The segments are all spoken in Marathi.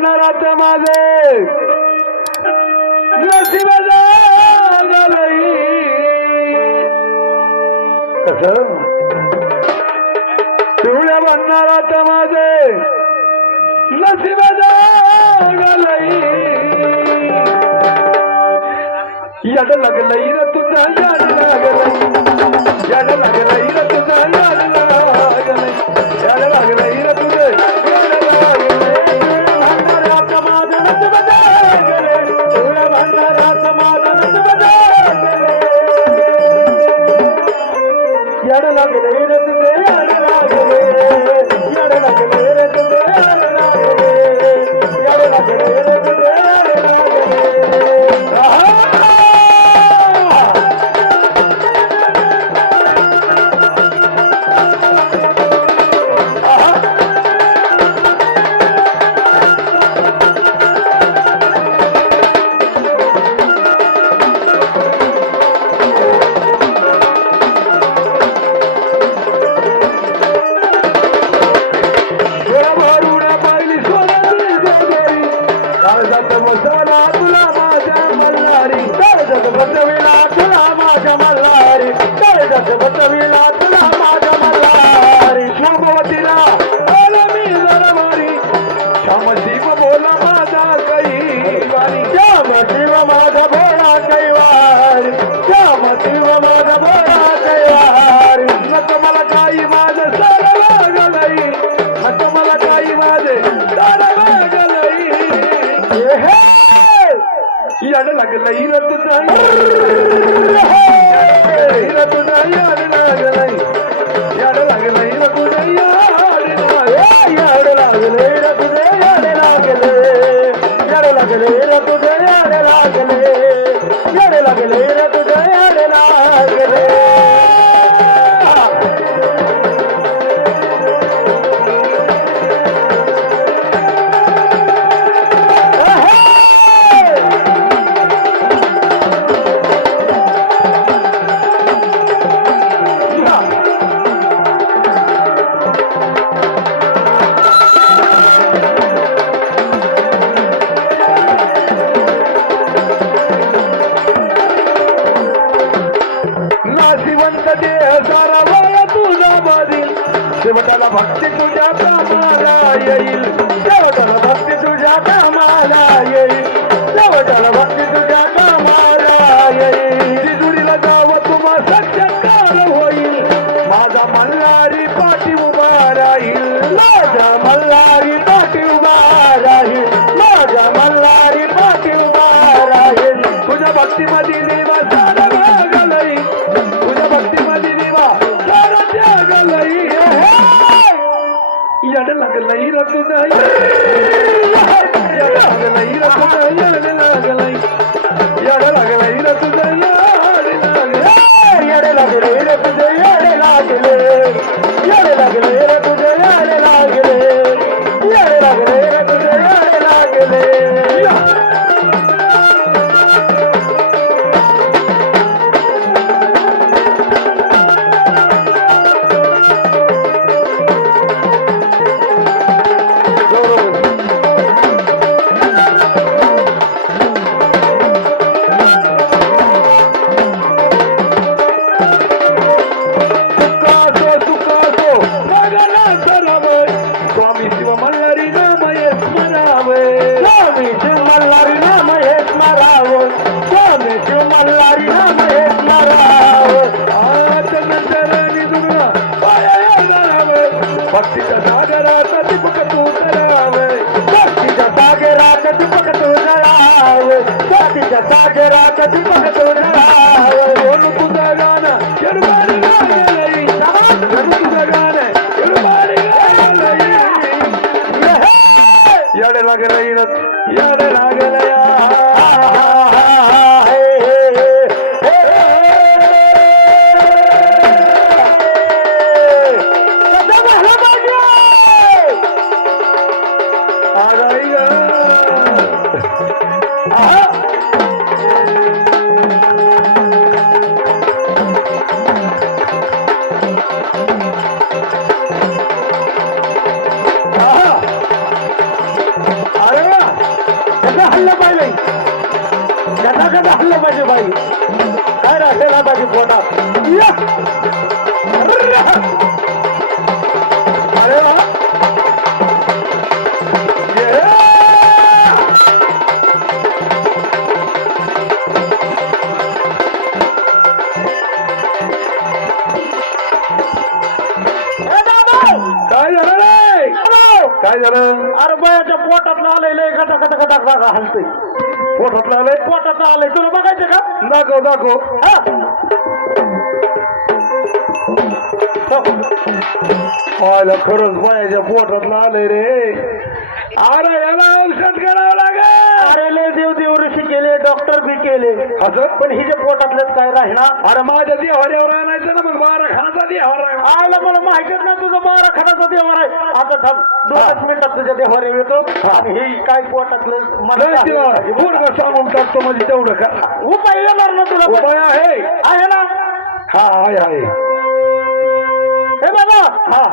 म्हणणारात माझे नशीब जागलई कसं पिवळ्या म्हणणारात माझे नशीब जागलई याड लागलई रे तुझा याड लागलई याड लागलई रे तुझा याड लागलई याड लागलई रे तुझे याड लागले रे तुझे याड लागले याड लागले रे तुझे याड लागले याड लागले रे तुझे याड लागले याड लागलई रे तुझा याड लागलई याड लागलई रे तुझा याड लागले रे तुझे याड लागले याड लागले रे तुझे याड लागले याड लागले रे तुझे याड लागले शेवटाला भक्ती तुझ्या कामाला येईल शेवटाला भक्ती तुझ्या कामाला येईल शेवटाला भक्ती तुझ्या कामाला येईल जिजुरीला जावं तुम्हा सत्यकार होईल माझा मल्हारी पाठी उभा राहील माझा मल्हारी पाठी उभा राहील माझा मल्हारी पाठी उभा राहील तुझ्या भक्तीमध्ये देवा सारा भागलई तुझ्या भक्तीमध्ये देवा सारा त्यागलई याड लागलई रे तुझा याड लागलई रे तुझा याड लागलई याड लागलई रे तुझा याड लागले रे तुझे याड लागले याड लागले रे तुझे याड लागले याड लागले रे तुझे याड लागले भक्तीच्या सागरात दीपक तू जळावे भक्तीच्या सागरात दीपक तू जळावे भक्तीच्या सागरात दीपक तू जळावे बोलू तुझं गाणं शिरवारी गाणं तुझं गाणं शिरवारी गाणं याड लागलई याड लागलया अरे खाल्लं पाहिजे बाई काय राहिलं ना पाहिजे पोटात या. अरे वा काय झालं रे काय झालं अरे बायाच्या पोटातलं आलंय लय गटा गटा गटा गटा हलतंय पोटातलं आलंय पोटातलं आलंय तुला बघायचं का दाखव दाखव व्हायला खरंच बायाच्या पोटातलं आलंय रे अरे याला औषध करावं लागेल अरे लय देव देव ऋषी केले डॉक्टर बी केले असं पण हिच्या पोटातलंच काय राहणार अरे माझ्या देवाऱ्यावर आणायचं ना मग 12 खानाचा देवार आयला मला माहितीच ना तुझं 12 खडाचा देवर आहे आता थांब 2 मिनिटात तुझ्या देवावर येतो आणि हे काय पोटातलं मला सांगून टाकतो म्हणजे तेवढं का उपाय येणार ना तुला उपाय आहे ना हा आहे हे बाबा हा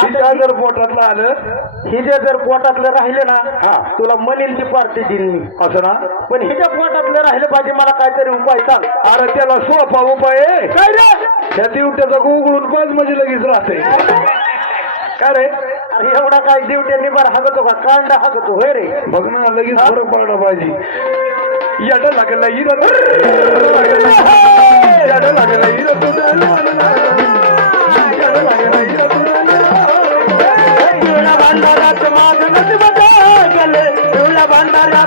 तिच्या जर पोटातलं आलं हिजे जर पोटातलं राहिले ना हा तुला म्हणेल ती पार्टी देईन मी असं ना पण हिच्या पोटातलं राहिलं पाहिजे मला काहीतरी उपाय सांग अरे त्याला सोपा उपाय आहे काय रे त्या दिवट्याचा गुगळून 5 म्हणजे लगेच राहते काय रे अरे एवढा काय दिवट्या निभार हागतो का कांदा हागतो होय रे बघ ना लगेच फरक पडला पाहिजे याड लागला भांडारात माझं नशीब गेले भांडारा